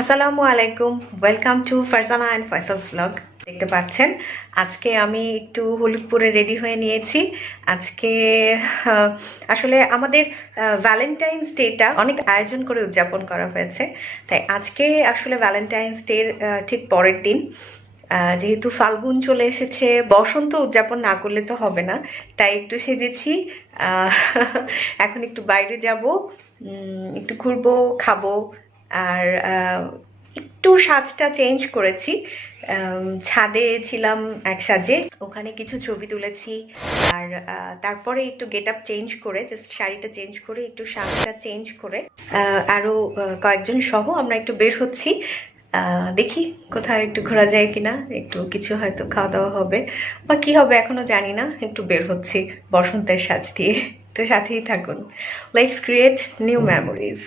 আসসালামু আলাইকুম, welcome to Farzana and Faisal's blog. দেখতে পাচ্ছেন আজকে আমি একটু হলুদ পরে রেডি হয়ে নিয়েছি। আজকে আসলে আমাদের ভ্যালেন্টাইন্স ডেটা অনেক আয়োজন করে উদযাপন করা হয়েছে, তাই আজকে আসলে ভ্যালেন্টাইন্স ডের ঠিক পরের দিন। যেহেতু ফাল্গুন চলে এসেছে, বসন্ত উদযাপন না করলে তো হবে না, তাই একটু সেজেছি। এখন একটু বাইরে যাব, একটু ঘুরবো, খাবো, আর একটু সাজটা চেঞ্জ করেছি। ছাদে ছিলাম এক সাজে, ওখানে কিছু ছবি তুলেছি, আর তারপরে একটু গেট আপ চেঞ্জ করে, জাস্ট শাড়িটা চেঞ্জ করে, একটু সাজটা চেঞ্জ করে আরও কয়েকজন সহ আমরা একটু বের হচ্ছি। দেখি কোথাও একটু ঘোরা যায় কিনা, একটু কিছু হয়তো খাওয়া দাওয়া হবে বা কি হবে এখনো জানি না। একটু বের হচ্ছি বসন্তের সাজ দিয়ে, তো সাথেই থাকুন। Let's create new memories.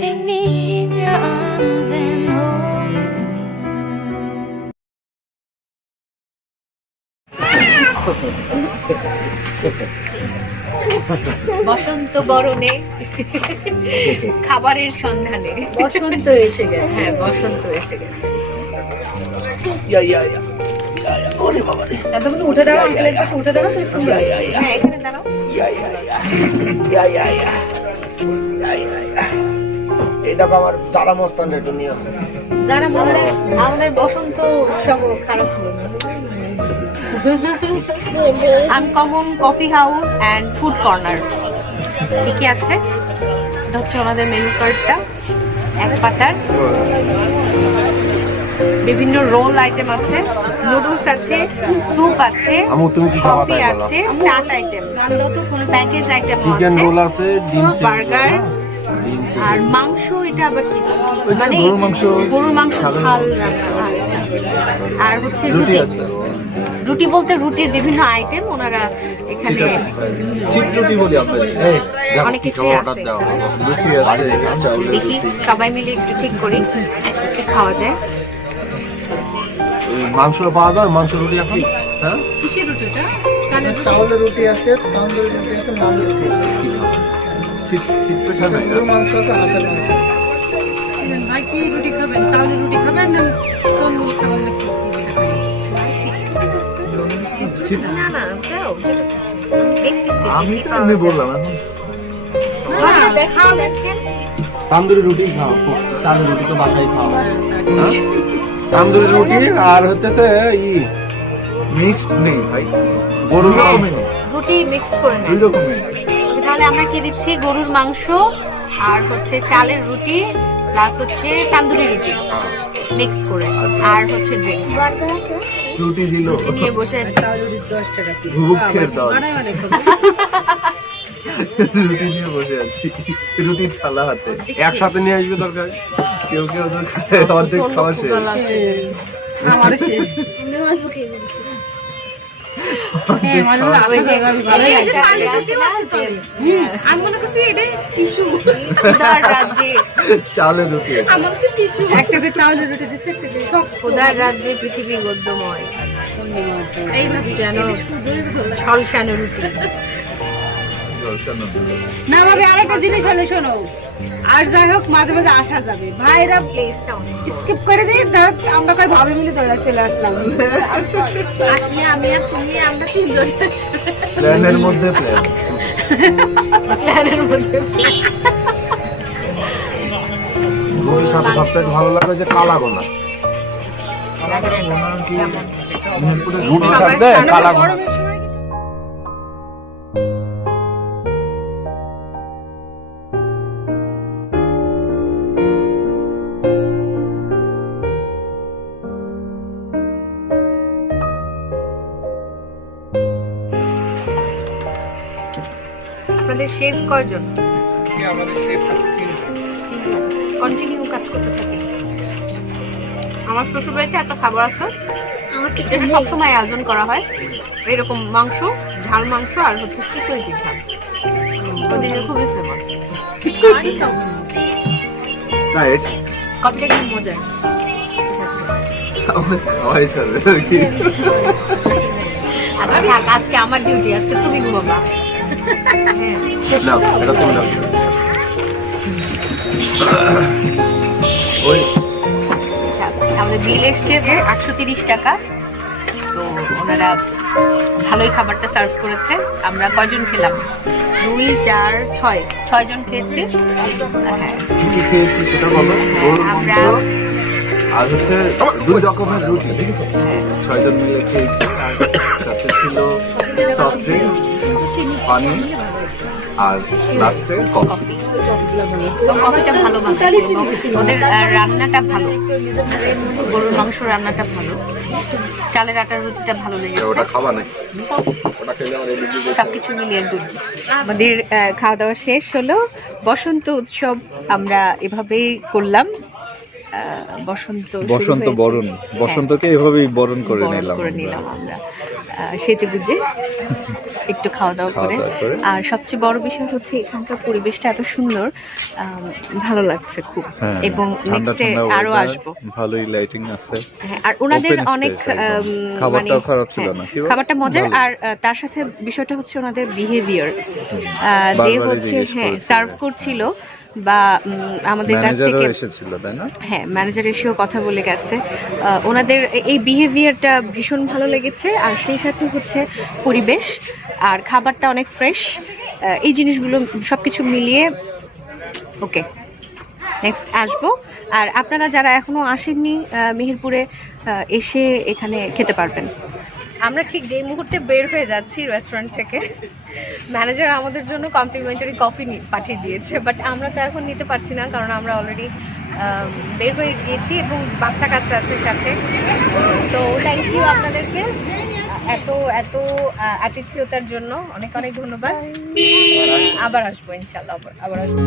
Take me in your arms and hold me. বসন্ত বরণে খাবারের সন্ধানে বসন্ত এসে গেছে। হ্যাঁ, বসন্ত এসে গেছে। ওরে বাবা রে, এতক্ষণ উঠে দাও, আঙ্কেলের কাছে উঠে দাও, তুই শুনবি। হ্যাঁ, এখানে দাঁড়াও। এই দেখো আমার জারা মস্তান একটু নিয়ে যারা আমাদের আমাদের বসন্ত উৎসব খারাপ হলো না। Uncommon coffee house and food corner কি কি আছে, এটা হচ্ছে ওনাদের মেনু কার্ডটা। এক পাতার বিভিন্ন রোল আইটেম আছে, নুডলস আছে, স্যুপ আছে, কফি আছে, চাট আইটেম, কোনো প্যাকেজ আইটেম চিকেন আছে, রোল আছে, ডিম বার্গার, আর মাংস। এটা আবার কি, মানে গরুর মাংস ঝাল রান্না, আর হচ্ছে রুটি। রুটি বলতে রুটির বিভিন্ন আইটেম ওনারা এখানে চিপরুটি বলি আমরা, অনেক কিছুই আছে। লুচি আছে, চাউলের দেখি সবাই মিলে একটু ঠিক করি কি খাওয়া যায়। মাংস পাওয়া যায়, মাংস রুটি এখন। হ্যাঁ, কিসের রুটিটা? চালের রুটি? চাউলের রুটি আছে, তান্দুরি রুটি আছে, নান রুটি আছে, সাথে গরুর মাংস আছে, হাঁসের মাংস আছে। বললেন, ভাই কি রুটি খাবেন? চালের রুটি খাবেন না তন্দুরি খাবেন না? কি রুটি খাবেন? না না, দাও, দেখতেছি আমি কি তো পাওয়া এমনি যায়। বললাম এখন না, দেখাও, দেখেন। তান্দুরি রুটি খাও, চালের রুটি তো বাসায় খাও। হ্যাঁ? তান্দুরি রুটি আর হতেছে মিক্সড নেই ভাই, গরুর রকমের রুটি মিক্স করে দুই নেন। রকমের। তাহলে আমরা কি দিচ্ছি? গরুর মাংস আর হচ্ছে চালের রুটি, প্লাস হচ্ছে তান্দুরি রুটি মিক্স করে, আর হচ্ছে ড্রিঙ্কস। রুটি দিল, রুটি নিয়ে বসে আছি। চাউলের রুটি 10 টাকা পিস। ভুবুক্ষের দল। বানায় অনেক রুটি নিয়ে বসে আছি, রুটির থালা হাতে। একসাথে নিয়ে আসবে দরকার, কেউ কেউ তো অর্ধেক খাওয়া শেষ। আমার শেষ। হ্যাঁ, মানে আসা যাবে, আমি ভালো লাগে। আমি মনে করছি এটা টিস্যু। খোদার রাজ্যে, চালের রুটি এটা। আমার কাছে টিস্যু। একটা করে চাউলের রুটি দিচ্ছে, একটা করে টক। খোদার রাজ্যে পৃথিবী গদ্যময়, এইভাবে যেন ঝলসানো রুটি। না ভাবে আরেকটা জিনিস হলো, শোনো, আর যাই হোক মাঝে মাঝে আসা যাবে, ভাইরা প্লেসটা অনেক স্কিপ করে দিয়ে আমরা কই ভাবে মিলে দৌড়া চলে আসলাম। আসলে আমি আর তুমি আমরা তিনজন প্ল্যানের মধ্যে প্ল্যান। প্ল্যানের মধ্যে রুটির সাথে সবচেয়ে ভালো লাগে যে কালা গোনা। রুটির সাথে কালা গোনা। গরমের সময় কিন্তু আপনাদের শেফ কয়জন? কন্টিনিউ কাজ করতে থাকে। আমার শ্বশুরবাড়িতে একটা খাবার আছে যেটা সবসময় আয়োজন করা হয়, এরকম মাংস, ঝাল মাংস আর হচ্ছে চিতই পিঠা। ওদিকে খুবই ফেমাস। তাই কফিটা কিন্তু মজার। খাওয়াই চলে আর কি। আচ্ছা থাক, আজকে আমার ডিউটি, আজকে তুমি ঘুমাবা। হ্যাঁ, নাও, এটা তুমি নাও। ওই থাক। আমাদের বিল এসছে 830 টাকা। তো ওনারা ভালোই খাবারটা সার্ভ করেছে। আমরা কয়জন খেলাম? 2, 4, 6 জন খেয়েছি। হ্যাঁ, কি কি খেয়েছি সেটা বলো। গরুর মাংস আর হচ্ছে 2 রকমের রুটি, 6 জন মিলে খেয়েছি। আর সাথে ছিল সফট ড্রিঙ্কস, পানি, আর লাস্টে কফি। তো কফিটা ভালো বানায় এবং ওদের রান্নাটা ভালো, গরুর মাংস রান্নাটা ভালো, চালের আটার রুটিটা ভালো লেগেছে। ওটা খাবা নাকি? ওটা খেলে আমার এই দিকে সবকিছু মিলিয়ে গুড। আমাদের খাওয়া দাওয়া শেষ হলো। বসন্ত উৎসব আমরা এভাবেই করলাম। বসন্ত শুরু বসন্ত হয়েছে। বরণ, হ্যাঁ, বসন্তকে এভাবেই বরণ করে বরণ নিলাম করে আমরা। নিলাম আমরা সেজে গুজে একটু খাওয়া দাওয়া করে। করে। আর সবচেয়ে বড় বিষয় হচ্ছে এখানকার পরিবেশটা এত সুন্দর, ভালো লাগছে খুব। হ্যাঁ, এবং ঠান্ডা নেক্সটে ঠান্ডা আরো weather, আসবো। ভালোই লাইটিং আছে। হ্যাঁ, আর ওনাদের Open space অনেক একদম। খাবারটাও খারাপ ছিল না, কি বল? খাবারটা মজার। ভালোই। আর তার সাথে বিষয়টা হচ্ছে ওনাদের বিহেভিয়ার, যে বারবারই হচ্ছে জিজ্ঞেস হ্যাঁ করেছিল। সার্ভ করছিল বা আমাদের কাছ ম্যানেজারও থেকে এসেছিল তাই না? হ্যাঁ ম্যানেজার এসেও কথা বলে গেছে। ওনাদের এই বিহেভিয়ারটা ভীষণ ভালো লেগেছে। আর সেই সাথে হচ্ছে পরিবেশ আর খাবারটা অনেক ফ্রেশ, এই জিনিসগুলো সব কিছু মিলিয়ে ওকে। নেক্সট আসবো। আর আপনারা যারা এখনো আসেননি মেহেরপুরে, এসে এখানে খেতে পারবেন। আমরা ঠিক যেই মুহূর্তে বের হয়ে যাচ্ছি রেস্টুরেন্ট থেকে, ম্যানেজার আমাদের জন্য কমপ্লিমেন্টারি কফি পাঠিয়ে দিয়েছে, বাট আমরা তো এখন নিতে পারছি না কারণ আমরা অলরেডি বের হয়ে গিয়েছি এবং বাচ্চা কাচ্চা আছে সাথে। তো থ্যাংক ইউ আপনাদেরকে এত এত আতিথেয়তার জন্য, অনেক অনেক ধন্যবাদ। আবার আসবো ইনশাল্লাহ, আবার আসবো।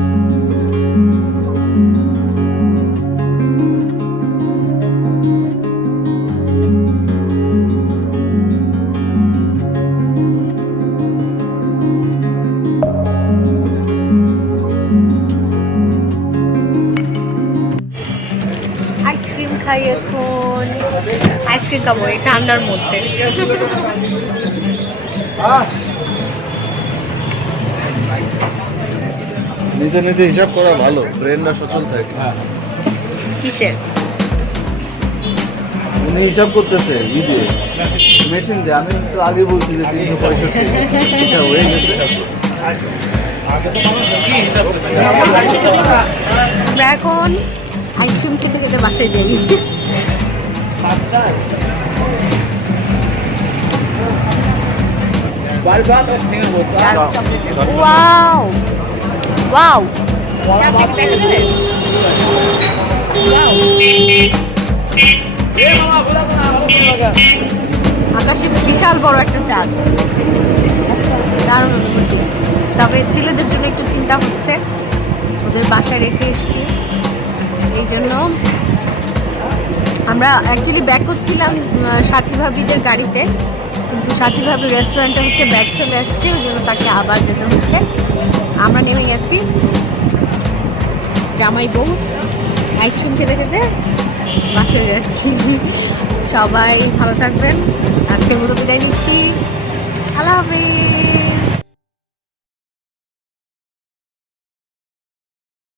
আইসক্রিম খাই এখন, আইসক্রিম খাবো এই ঠান্ডার মধ্যে। নিজে নিজে হিসাব করা ভালো, ব্রেনটা সচল থাকে। কিসের? উনি হিসাব করতেছে দিয়ে মেশিন দিয়ে। আমি তো আগে বলছি যে 365 হিসাব হয়ে গেছে। আমরা এখন আইসক্রিম খেতে খেতে বাসায় যাই। ওয়াও ওয়াও, চাপ দেখে দেখা যাবে? আকাশে বিশাল বড় একটা চাঁদ, দারুণ অনুভূতি। তবে ছেলেদের জন্য একটু চিন্তা হচ্ছে, ওদের বাসায় রেখে এসেছি, এই জন্য আমরা অ্যাকচুয়ালি ব্যাক করছিলাম সাথী ভাবিদের গাড়িতে, কিন্তু সাথী ভাবি রেস্টুরেন্টে হচ্ছে ব্যাগ চলে আসছে, ওই জন্য তাকে আবার যেতে হচ্ছে। আমরা নেমে গেছি, জামাই বউ আইসক্রিম খেতে খেতে বাসায় যাচ্ছি। সবাই ভালো থাকবেন, আজকে পুরো বিদায় নিচ্ছি, আল্লাহ হাফিজ।